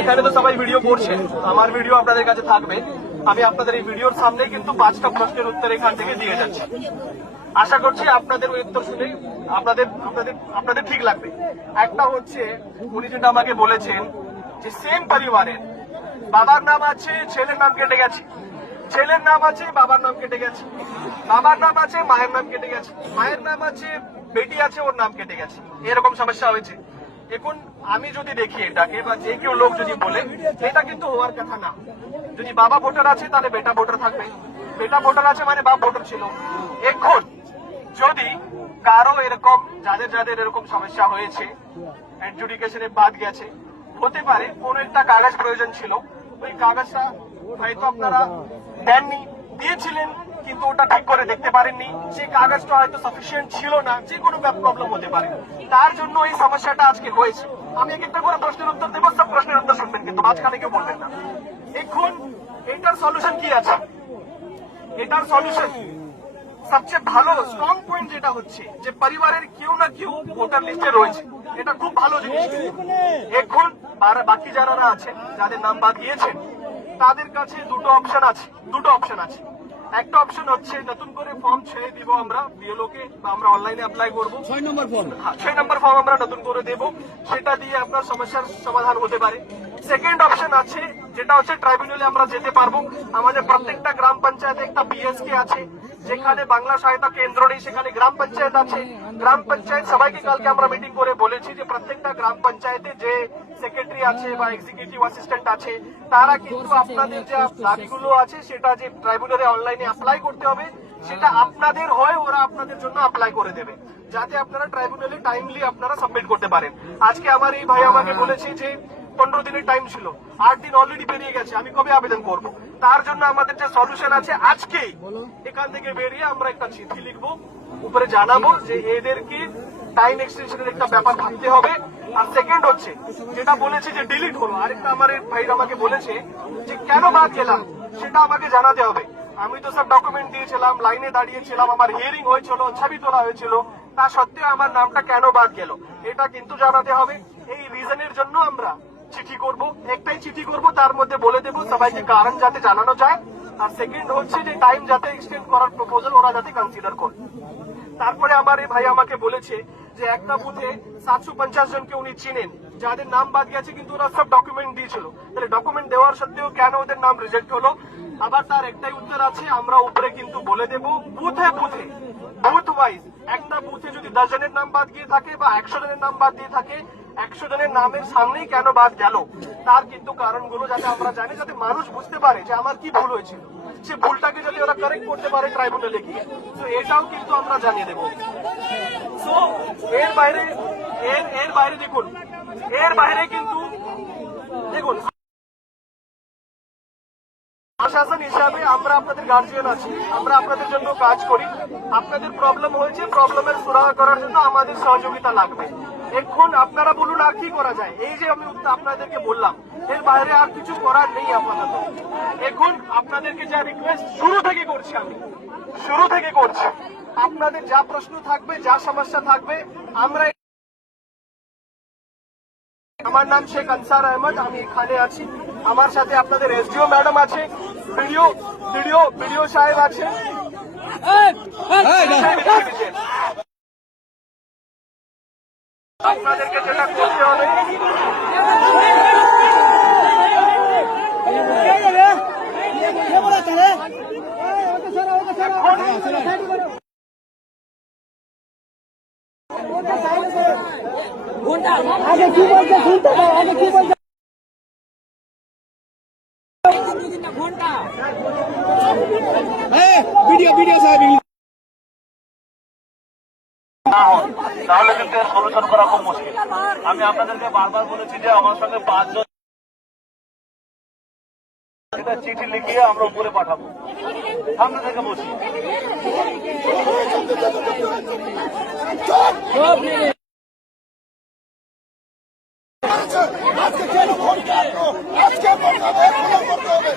এখানে তো সবাই ভিডিও করছে, আমার ভিডিও আপনাদের কাছে থাকবে। আমি আপনাদের এই ভিডিওর সামনে কিন্তু 5টা প্রশ্নের উত্তর এখান থেকে দিয়ে যাচ্ছি। আশা করছি আপনাদের ওই উত্তর শুনে আপনাদের ঠিক লাগবে। একটা হচ্ছে, উনি যেটা আমাকে বলেছেন যে সেম পরিবারের বাবার নাম আছে, ছেলের নাম কেটে গেছে, ছেলের নাম আছে, বাবার নাম কেটে গেছে, বাবার নাম আছে, মায়ের নাম কেটে গেছে, মায়ের নাম আছে, বেটি আছে, ওর নাম কেটে গেছে, এরকম সমস্যা হয়েছে। এখন আমি যদি দেখি এটাকে, বা যে কেউ লোক যদি বলে, এটা কিন্তু হওয়ার কথা না। যদি বাবা ভোটার আছে তাহলে বেটা ভোটার থাকবে, বেটা ভোটার আছে মানে বাপ ভোটার ছিল। এখন যদি কারো এরকম, যাদের যাদের এরকম সমস্যা হয়েছে, অ্যাডজুডিকেশনে বাদ গেছে, হতে পারে কোন একটা কাগজ প্রয়োজন ছিল, ওই কাগজটা হয়তো আপনারা দেননি, দিয়েছিলেন কিন্তু ওটা ঠিক করে দেখতে পারেননি, সেই কাগজটা হয়তো সাফিসিয়েন্ট ছিল না, যে কোনো প্রবলেম হতে পারে, তার জন্য এই সমস্যাটা আজকে হয়েছে। আমি এক একটা করে প্রশ্নের উত্তর দেবো, সব প্রশ্নের উত্তর শুনবেন, কিন্তু মাঝখানে কেউ বলবেন না। এখন এটার সলিউশন কি আছে? এটার সলিউশন সবচেয়ে ভালো স্ট্রং পয়েন্ট যেটা হচ্ছে যে পরিবারের কেউ না কেউ ভোটার লিস্টে রয়েছে, এটা খুব ভালো জিনিস। এখন বাকি যারা আছেন, যাদের নাম বাদ দিয়েছেন, তাদের কাছে দুটো অপশন আছে। একটা অপশন হচ্ছে নতুন করে ফর্ম ছেড়ে দিব আমরা বিএলও কে, আমরা অনলাইনে অ্যাপ্লাই করবো, 6 নম্বর ফর্ম আমরা নতুন করে দেব, সেটা দিয়ে আপনার সমস্যার সমাধান হতে পারে। সেকেন্ড অপশন আছে, যেটা হচ্ছে ট্রাইব্যুনালে আমরা যেতে পারবো। আমাদের প্রত্যেকটা গ্রাম পঞ্চায়েতে একটা বিএসকে আছে, যেখানে বাংলা সহায়তা কেন্দ্র নেই, সেখানে গ্রাম পঞ্চায়েত আছে। গ্রাম পঞ্চায়েত সবাইকে কালকে আমরা মিটিং করে বলেছি যে প্রত্যেকটা গ্রাম পঞ্চায়েতে যে সেক্রেটারি আছে বা এক্সিকিউটিভ অ্যাসিস্ট্যান্ট আছে, তারা কিন্তু আপনাদের যে দাবিগুলো আছে সেটা যে ট্রাইব্যুনালে অনলাইনে অ্যাপ্লাই করতে হবে, সেটা আপনাদের হয়, ওরা আপনাদের জন্য অ্যাপ্লাই করে দেবে, যাতে আপনারা ট্রাইব্যুনালে টাইমলি আপনারা সাবমিট করতে পারেন। আজকে আমার এই ভাই আমাকে বলেছে যে 15 দিনের টাইম ছিল, 8 দিন অলরেডি পেরিয়ে গেছে, আমি কবে আবেদন করব? তার জন্য আমাদের যে সলিউশন আছে, আজকেই এখান থেকে বেরিয়ে আমরা একটা চিঠি লিখবো, উপরে জানাবো যে এদেরকে টাইম এক্সটেনশনের একটা ব্যাপার ভাবতে হবে। আর সেকেন্ড হচ্ছে যেটা বলেছে যে ডিলিট হলো, আরেকটা আমার ভাই আমাকে বলেছে যে কেন বাদ গেলাম সেটা আমাকে জানাতে হবে। আমি তো সব ডকুমেন্ট দিয়েছিলাম, লাইনে দাঁড়িয়েছিলাম, আমার হিয়ারিং হয়েছিল, ছবি তোলা হয়েছিল, তা সত্ত্বেও আমার নামটা কেন বাদ গেল এটা কিন্তু জানাতে হবে। এই রিজনের জন্য আমরা চিঠি করব, একটাই চিঠি করব, তার মধ্যে বলে দেবো সবাইকে কারণ যাতে জানানো যায়। আর সেকেন্ড হচ্ছে যে টাইম যাতে এক্সটেন্ড করার প্রপোজাল ওরা যাতে কনসিডার করে। তারপরে আমার এই ভাই আমাকে বলেছে যে একটা বুথে 750 জনকে উনি চিনেন, যাদের নাম বাদ গেছে কিন্তু ওরা সব ডকুমেন্ট দিয়েছিল, তাহলে ডকুমেন্ট দেওয়ার সত্ত্বেও কেন ওদের নাম রিজেক্ট হলো? আবার তার একটাই উত্তর আছে, আমরা উপরে কিন্তু বলে দেবো বুথে বুথ ওয়াইজ, একটা বুথে যদি 10 জনের নাম বাদ গিয়ে থাকে বা 100 জনের নাম বাদ দিয়ে থাকে, 100 জনের নামের সামনেই কেন বাদ গেল তার কিন্তু কারণগুলো যাতে আমরা জানি, যাতে মানুষ বুঝতে পারে যে আমার কি ভুল হয়েছিল, সে ভুলটাকে যদি ওরা কারেক্ট করতে পারে ট্রাইব্যুনালে গিয়ে, তো এটাও কিন্তু আমরা জানিয়ে দেবো। তো এর বাইরে দেখুন, এর বাইরে কিন্তু দেখুন, প্রশাসন হিসাবে আমরা আপনাদের গার্জিয়ান আছি, আমরা আপনাদের জন্য কাজ করি। আপনাদের প্রবলেম হয়েছে, প্রবলেমের সুরাহা করার জন্য আমাদের সহযোগিতা লাগবে। এখন আপনারা বলুন আর কি করা যায়? এই যে আমি আপনাদেরকে বললাম, এর বাইরে আর কিছু করার নেই আপাতত। এখন আপনাদেরকে যা রিকোয়েস্ট শুরু থেকে করছি, আপনাদের যা প্রশ্ন থাকবে, যা সমস্যা থাকবে, আমরা, আমার নাম শেখ আনসার আহমদ, আমি এখানে আছি, আমার সাথে আপনাদের এসডিও ম্যাডাম আছে, ভিডিও সাহেব আছে, আপনাদেরকে যেটা করতে হবে আগে কি বলছে শুনতে দাও, আগে কি বলছে ভিডিও সাহেব তাহলে কিন্তু এর সলিউশন করা খুব মুশকিল। আমি আপনাদেরকে বারবার বলেছি যে আমার সঙ্গে 5 জন চিঠি লিখিয়ে আমরা উপরে পাঠাবো, সামনে থেকে বসি। আজকে কেন ভোট কাটলো? আজকে ভোট হবে, ভোট হবে